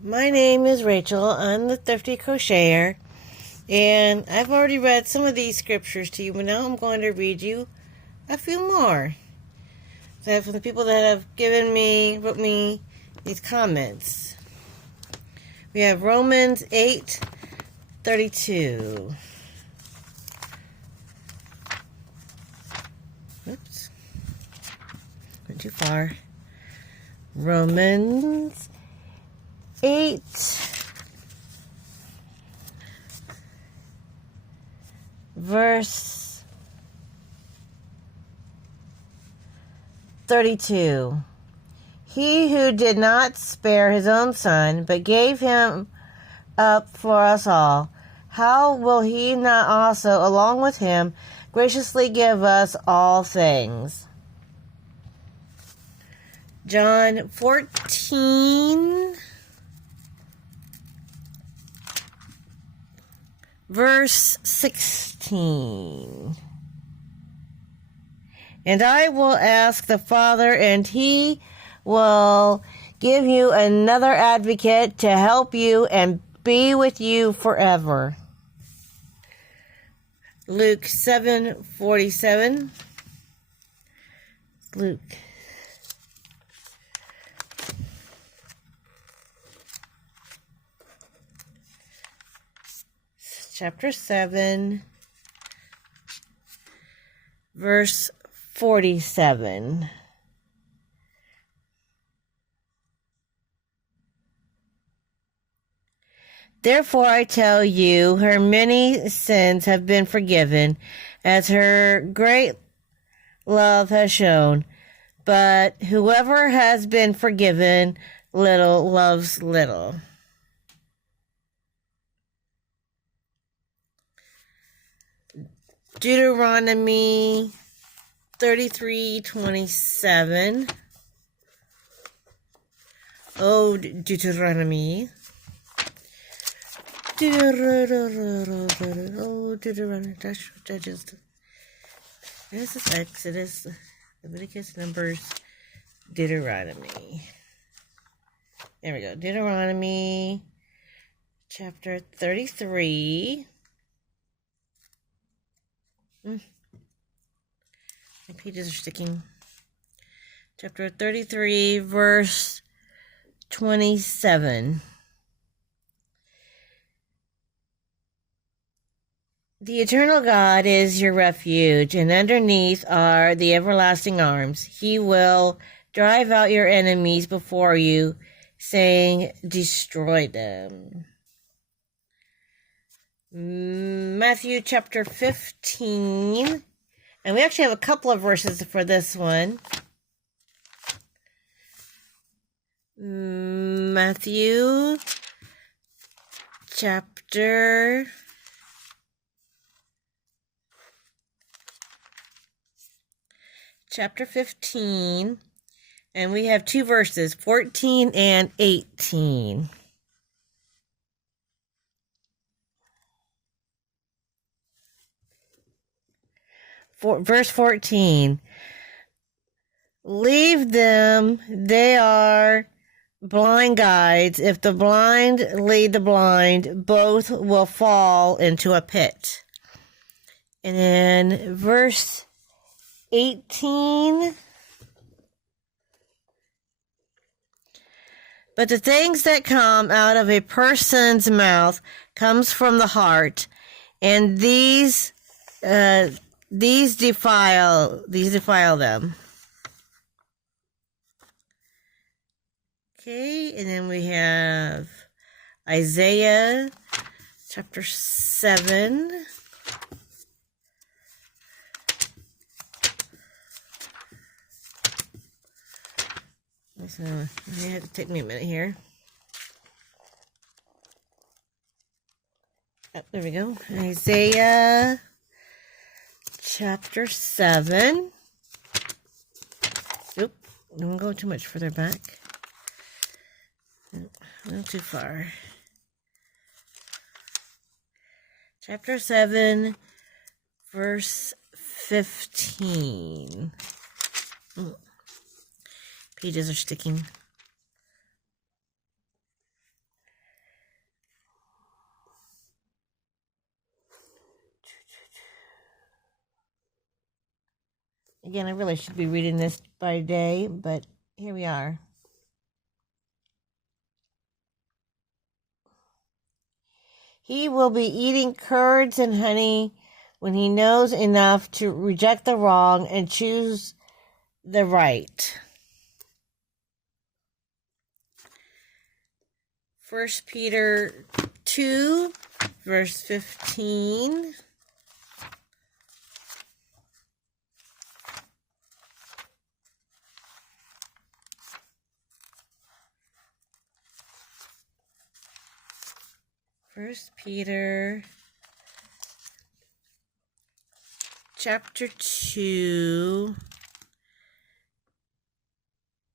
My name is Rachel. I'm the Thrifty Crocheter, and I've already read some of these scriptures to you, but now I'm going to read you a few more. So for the people that have wrote me these comments. We have Romans 8:32. Oops. Went too far. Romans 8. Verse 32. He who did not spare his own son, but gave him up for us all, how will he not also, along with him, graciously give us all things? John 14, verse 16. And I will ask the Father, and he will give you another advocate to help you and be with you forever. Luke 7:47. Luke. Chapter 7, verse 47. Therefore I tell you, her many sins have been forgiven, as her great love has shown. But whoever has been forgiven little loves little. Deuteronomy 33:27. Oh, Deuteronomy. Oh, Deuteronomy. Judges. This is Exodus, Leviticus, Numbers, Deuteronomy. There we go. Deuteronomy chapter 33. My pages are sticking. Chapter 33, verse 27. The eternal God is your refuge, and underneath are the everlasting arms. He will drive out your enemies before you, saying, destroy them. Matthew chapter 15. And we actually have a couple of verses for this one. Matthew chapter 15. And we have two verses, 14 and 18. Verse 14. Leave them, they are blind guides. If the blind lead the blind, both will fall into a pit. And then verse 18. But the things that come out of a person's mouth comes from the heart, and these defile them. Okay, and then we have Isaiah chapter 7. So it had to take me a minute here. Oh, there we go. Isaiah chapter 7. Oop, don't go too much further back. Not too far. Chapter 7, verse 15. Pages are sticking. Again, I really should be reading this by day, but here we are. He will be eating curds and honey when he knows enough to reject the wrong and choose the right. 1 Peter 2, verse 15. First Peter chapter 2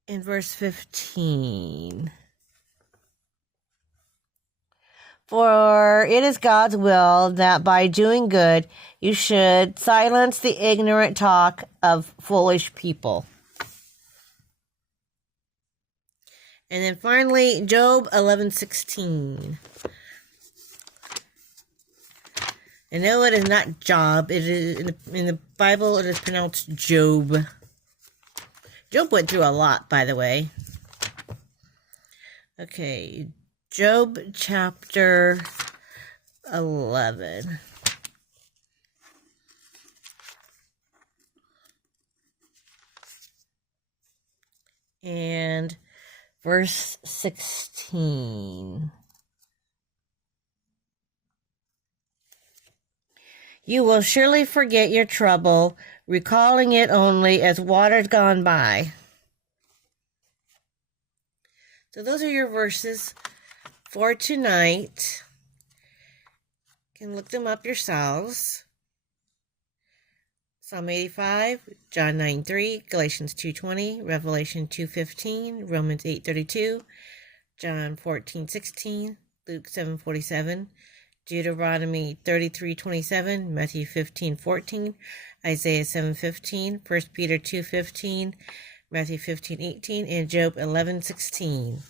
and verse 15. For it is God's will that by doing good you should silence the ignorant talk of foolish people. And then finally, Job 11:16. I know it is not Job. It is in the Bible. It is pronounced Job. Job went through a lot, by the way. Okay, Job chapter 11. And verse 16. You will surely forget your trouble, recalling it only as waters gone by. So those are your verses for tonight. You can look them up yourselves. Psalm 85, John 9:3, Galatians 2:20, Revelation 2:15, Romans 8:32, John 14:16, Luke 7:47, Deuteronomy 33:27, Matthew 15:14, Isaiah 7:15, 1 Peter 2:15, Matthew 15:18, and Job 11:16.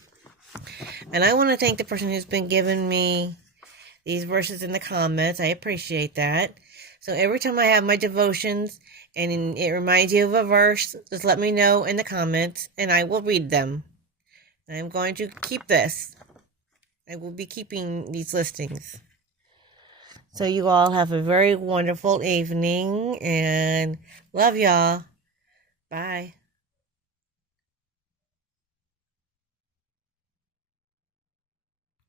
And I want to thank the person who's been giving me these verses in the comments. I appreciate that. So every time I have my devotions and it reminds you of a verse, just let me know in the comments and I will read them. I'm going to keep this. I will be keeping these listings. So you all have a very wonderful evening and love y'all. Bye.